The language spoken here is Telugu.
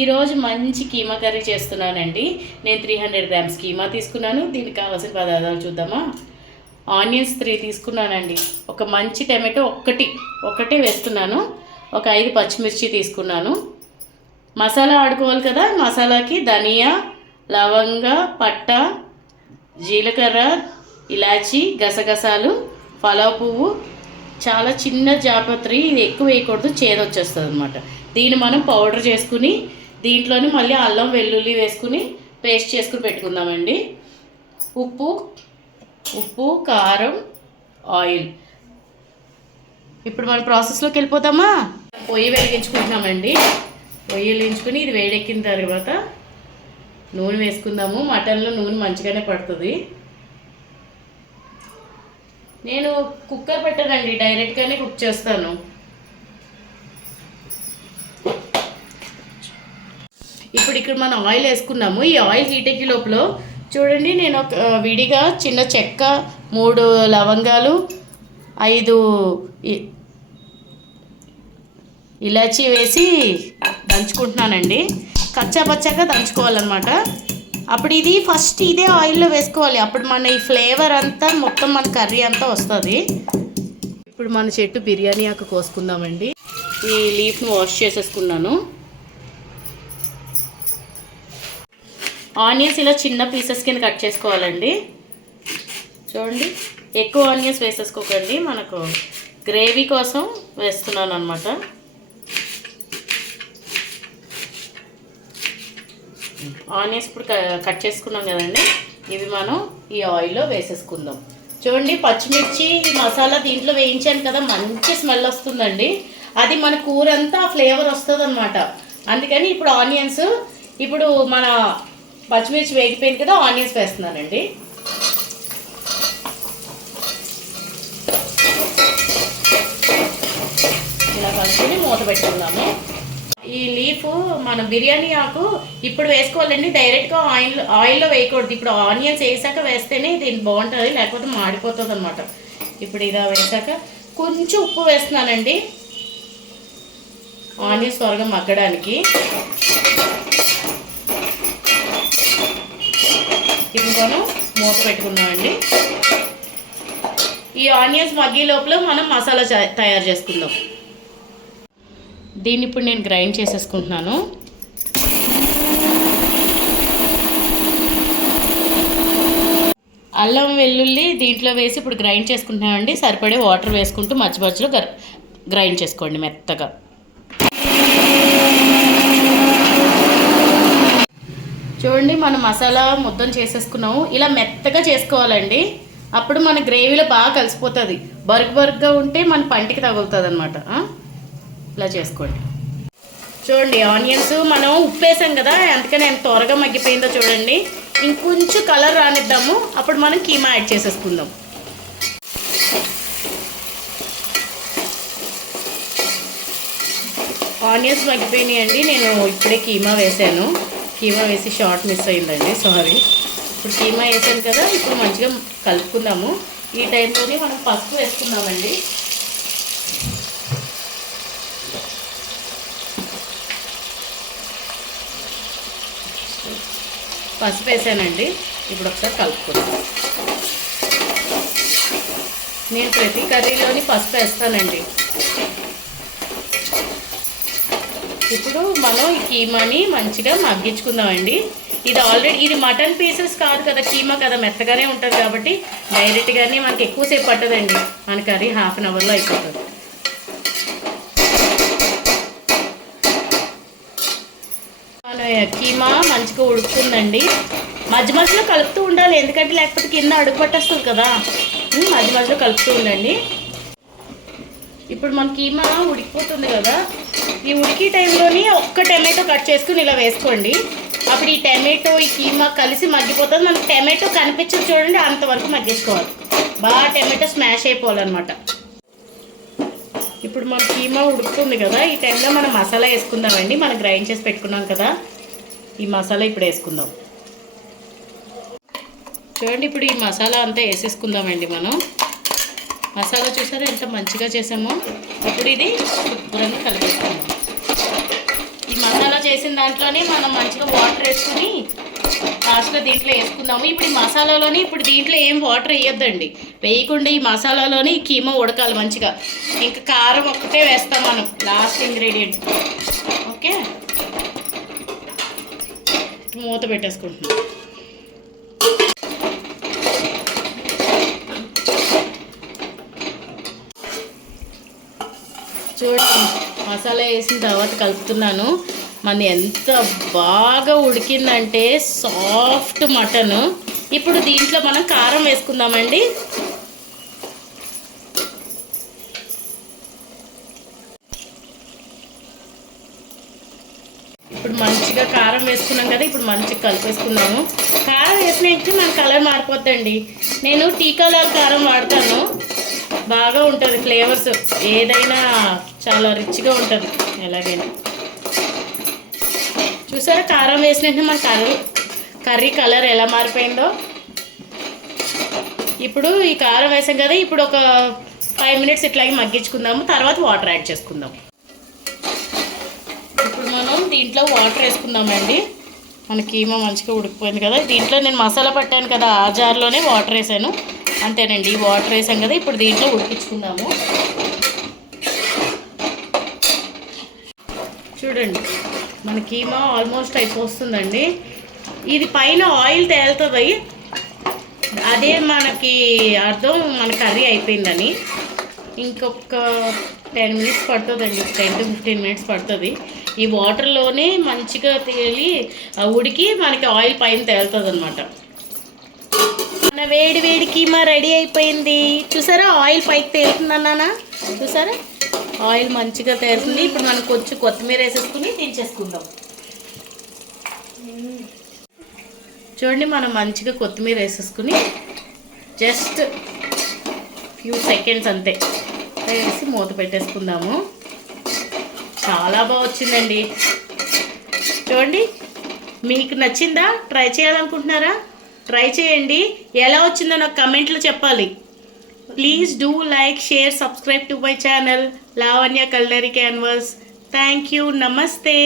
ఈరోజు మంచి కీమా కర్రీ చేస్తున్నానండి. నేను 300 గ్రామ్స్ కీమా తీసుకున్నాను. దీనికి కావాల్సిన పదార్థాలు చూద్దామా. ఆనియన్స్ 3 తీసుకున్నానండి. ఒక మంచి టమాటో ఒకటి వేస్తున్నాను. ఒక 5 పచ్చిమిర్చి తీసుకున్నాను. మసాలా ఆడుకోవాలి కదా. మసాలాకి ధనియా, లవంగ, పట్ట, జీలకర్ర, ఇలాచి, గసగసాలు, పలావ్ పువ్వు, చాలా చిన్న జాపత్రి. ఇది ఎక్కువ వేయకూడదు, చేదొచ్చేస్తుంది అనమాట. దీన్ని మనం పౌడర్ చేసుకుని దీంట్లోని మళ్ళీ అల్లం వెల్లుల్లి వేసుకుని పేస్ట్ చేసుకుని పెట్టుకుందామండి. ఉప్పు, కారం, ఆయిల్. ఇప్పుడు మన ప్రాసెస్లోకి వెళ్ళిపోతామా. పొయ్యి వెలిగించుకుంటున్నామండి. పొయ్యి వెలిగించుకుని ఇది వేడెక్కిన తర్వాత నూనె వేసుకుందాము. మటన్లో నూనె మంచిగానే పడుతుంది. నేను కుక్కర్ పెట్టానండి, డైరెక్ట్గానే కుక్ చేస్తాను. ఇప్పుడు ఇక్కడ మనం ఆయిల్ వేసుకున్నాము. ఈ ఆయిల్ హీట్ ఎక్కే లోపల చూడండి, నేను ఒక విడిగా చిన్న చెక్క, 3 లవంగాలు, 5 ఇలాచీ వేసి దంచుకుంటున్నానండి. కచ్చాపచ్చాగా దంచుకోవాలన్నమాట. అప్పుడు ఇది ఫస్ట్ ఇదే ఆయిల్లో వేసుకోవాలి. అప్పుడు మన ఈ ఫ్లేవర్ అంతా మొత్తం మన కర్రీ అంతా వస్తుంది. ఇప్పుడు మన చెట్టు బిర్యానీ ఆకు కోసుకుందామండి. ఈ లీఫ్ను వాష్ చేసేసుకున్నాను. ఆనియన్స్ ఇలా చిన్న పీసెస్ కింద కట్ చేసుకోవాలండి. చూడండి, ఎక్కువ ఆనియన్స్ వేసేసుకోకండి, మనకు గ్రేవీ కోసం వేస్తున్నాను అనమాట. ఆనియన్స్ ఇప్పుడు కట్ చేసుకున్నాం కదండి, ఇవి మనం ఈ ఆయిల్లో వేసేసుకుందాం. చూడండి, పచ్చిమిర్చి మసాలా దీంట్లో వేయించాను కదా, మంచి స్మెల్ వస్తుందండి. అది మన కూర అంతా ఫ్లేవర్ వస్తుంది అనమాట. అందుకని ఇప్పుడు ఆనియన్స్, ఇప్పుడు మన పచ్చిమిర్చి వేగిపోయింది కదా, ఆనియన్స్ వేస్తున్నానండి. ఇలా కలుపుకొని మూత పెట్టుకుందాము. ఈ లీఫ్ మన బిర్యానీ ఆకు ఇప్పుడు వేసుకోవాలండి, డైరెక్ట్గా ఆయిల్లో వేయకూడదు. ఇప్పుడు ఆనియన్స్ వేసాక వేస్తేనే దీనికి బాగుంటుంది, లేకపోతే మాడిపోతుంది అనమాట. ఇప్పుడు ఇలా వేసాక కొంచెం ఉప్పు వేస్తున్నానండి, ఆనియన్స్ త్వరగా మగ్గడానికి. ఇప్పుడు మనం మూత పెట్టుకున్నామండి. ఈ ఆనియన్స్ మగ్గే లోపల మనం మసాలా తయారు చేసుకుందాం. దీన్ని ఇప్పుడు నేను గ్రైండ్ చేసేసుకుంటున్నాను. అల్లం వెల్లుల్లి దీంట్లో వేసి ఇప్పుడు గ్రైండ్ చేసుకుంటున్నామండి. సరిపడే వాటర్ వేసుకుంటూ మధ్య మధ్యలో గ్రైండ్ చేసుకోండి మెత్తగా. చూడండి, మన మసాలా మొత్తం చేసేసుకున్నాము. ఇలా మెత్తగా చేసుకోవాలండి, అప్పుడు మన గ్రేవీలో బాగా కలిసిపోతుంది. బరుగ్గా ఉంటే మన పంటికి తగులుతుంది అనమాట. ఇలా చేసుకోండి. చూడండి, ఆనియన్స్ మనం ఉప్పు వేసాం కదా, అందుకని ఎంత త్వరగా మగ్గిపోయిందో చూడండి. ఇంకొంచెం కలర్ రానిద్దాము, అప్పుడు మనం కీమా యాడ్ చేసేసుకుందాం. ఆనియన్స్ మగ్గిపోయినాయండి. నేను ఇప్పుడే కీమా వేసాను. కీమా వేసి షార్ట్ మిస్ అయిందండి, సారీ. ఇప్పుడు కీమా వేసాను కదా, ఇప్పుడు మంచిగా కలుపుకుందాము. ఈ టైంలోనే మనం పసుపు వేసుకుందామండి. పసుపు వేసానండి. ఇప్పుడు ఒకసారి కలుపుకుందాం. నేను ప్రతి కర్రీలోని పసుపు వేస్తానండి. ఇప్పుడు మనం ఈ కీమాని మంచిగా మగ్గించుకుందామండి. ఇది మటన్ పీసెస్ కాదు కదా, కీమా కదా, మెత్తగానే ఉంటుంది కాబట్టి డైరెక్ట్గానే మనకి ఎక్కువసేపు పట్టదండి. మన కర్రీ హాఫ్ అన్ అవర్లో అయిపోతుంది. మన కీమా మంచిగా ఉడుకుతుందండి. మధ్య మధ్యలో కలుపుతూ ఉండాలి, ఎందుకంటే లేకపోతే కింద అడుగు పట్టేస్తుంది కదా. మధ్య మధ్యలో కలుపుతూ ఉండండి. ఇప్పుడు మన కీమా ఉడికిపోతుంది కదా, ఈ ఉడికి టైంలోని ఒక్క టమాటో కట్ చేసుకుని ఇలా వేసుకోండి. అప్పుడు ఈ టమాటో ఈ కీమా కలిసి మగ్గిపోతుంది. మనకి టమాటో కనిపించదు చూడండి, అంతవరకు మగ్గించుకోవాలి. బాగా టమాటో స్మాష్ అయిపోవాలన్నమాట. ఇప్పుడు మన కీమా ఉడుకుతుంది కదా, ఈ టైంలో మనం మసాలా వేసుకుందామండి. మనం గ్రైండ్ చేసి పెట్టుకున్నాం కదా, ఈ మసాలా ఇప్పుడు వేసుకుందాం. చూడండి, ఇప్పుడు ఈ మసాలా అంతా వేసేసుకుందామండి. మనం మసాలా చూసారా ఎంత మంచిగా చేసామో. ఇప్పుడు ఇది శుభ్రంగా కలిపేసుకుందాం. ఈ మసాలా వేసిన దాంట్లోనే మనం మంచిగా వాటర్ వేసుకుని లాస్ట్లో దీంట్లో వేసుకుందాము. ఇప్పుడు ఈ మసాలాలోని ఇప్పుడు దీంట్లో ఏం వాటర్ వేయొద్దండి, వేయకుండా ఈ మసాలాలోని ఈ కీమా ఉడకాలి మంచిగా. ఇంకా కారం ఒక్కటే వేస్తాం మనం లాస్ట్ ఇంగ్రీడియంట్. ఓకే, మూత పెట్టేసుకుంటున్నాం. చూడండి, మసాలా వేసిన తర్వాత కలుపుతున్నాను. మనది ఎంత బాగా ఉడికిందంటే సాఫ్ట్ మటన్. ఇప్పుడు దీంట్లో మనం కారం వేసుకుందామండి. ఇప్పుడు మంచిగా కారం వేసుకున్నాం కదా, ఇప్పుడు మంచిగా కలిపేసుకుందాము. కారం వేసినాక మన కలర్ మారిపోద్దండి. నేను టీ కలర్ కారం వాడతాను, బాగా ఉంటుంది ఫ్లేవర్స్, ఏదైనా చాలా రిచ్గా ఉంటుంది ఎలాగైనా. చూసారా కారం వేసినట్టు మన కర్రీ కలర్ ఎలా మారిపోయిందో. ఇప్పుడు ఈ కారం వేసాం కదా, ఇప్పుడు ఒక 5 మినిట్స్ ఇట్లాగే మగ్గించుకుందాము, తర్వాత వాటర్ యాడ్ చేసుకుందాం. ఇప్పుడు మనం దీంట్లో వాటర్ వేసుకుందామండి. మన కీమా మంచిగా ఉడికిపోయింది కదా, దీంట్లో నేను మసాలా పట్టాను కదా, ఆ జార్లోనే వాటర్ వేసాను. అంతేనండి, ఈ వాటర్ వేసాం కదా, ఇప్పుడు దీంట్లో ఉడికించుకుందాము. చూడండి, మన కీమా ఆల్మోస్ట్ అయిపోతుందండి. ఇది పైన ఆయిల్ తేలుతుంది, అదే మనకి అర్థం మన కర్రీ అయిపోయిందని. ఇంకొక 10 మినిట్స్ పడుతుందండి, 10 to 15 మినిట్స్ పడుతుంది. ఈ వాటర్లోనే మంచిగా తేలి ఉడికి మనకి ఆయిల్ పైన తేలుతుంది అనమాట. మన వేడి వేడి కీమా రెడీ అయిపోయింది. చూసారా ఆయిల్ పైకి తేలుతుందన్నానా, చూసారా ఆయిల్ మంచిగా తేలుతుంది. ఇప్పుడు మనం కొంచెం కొత్తిమీర వేసేసుకుని దించేసుకుందాం. చూడండి, మనం మంచిగా కొత్తిమీర వేసేసుకుని జస్ట్ ఫ్యూ సెకండ్స్ అంతే వేసి మూత పెట్టేసుకుందాము. చాలా బాగా వచ్చిందండి. చూడండి, మీకు నచ్చిందా? ట్రై చేయాలనుకుంటున్నారా? ట్రై చేయండి. ఎలా వచ్చిందో నాకు కమెంట్లో చెప్పాలి. Please do like, share, subscribe to my channel Lavanya culinary canvas. Thank you. నమస్తే.